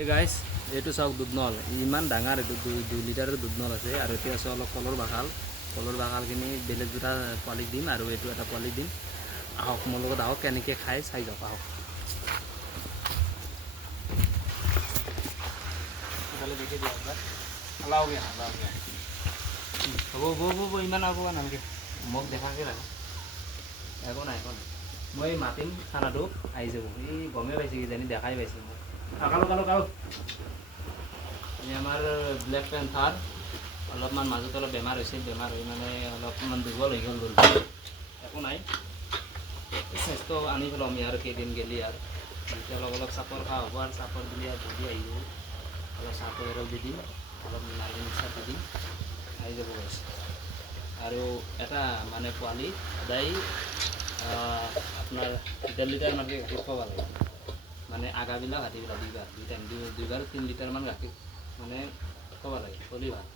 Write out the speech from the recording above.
এই গাইছ এইটো চাওক দুধনল ইমান ডাঙৰ এইটো 2 লিটাৰৰ দুধনল আছে আৰু এতিয়া আছে অলপ কলৰ বাখালখিনি বেলেগ দুটা পোৱালিক দিম আৰু এইটো এটা পোৱালিক দিম। আহক মোৰ লগত আহক কেনেকৈ খাই চাই যাওক আহক। দেখি দিয়ক হ'ব ইমান আগব নালাগে মোক দেখাকৈ লাগে একো নাই মই মাতিম খানাটো আহি যাব এই গমেই পাইছে কিজানি দেখাই পাইছে মোক কালো এই আমাৰ ব্লেক পেন্থাৰ অলপমান মাজত অলপ বেমাৰ হৈছিল বেমাৰ হৈ মানে অলপমান দুৰ্বল হৈ গ'ল একো নাই স্বাস্থ্য আনি পেলাম আমি আৰু কেইদিন গেলি আৰু যেতিয়া অলপ চাপৰ খোৱা হ'ব আৰু চাপৰ দিলে আৰু ধৰি আহিব অলপ চাপৰ এডাল দি দিম অলপ নাৰিকল মিক্সাৰ দি দিম আহি যাব গৈছে আৰু এটা মানে পোৱালি সদায় আপোনাৰ 1.5 লিটাৰমানকৈ গাখীৰ খুৱাব লাগে মানে আগাবিলাক হাতীবিলাক দুই টাইম 2 লিটাৰ 3 লিটাৰমান গাখীৰ মানে খুৱাব লাগে চলি ভাল।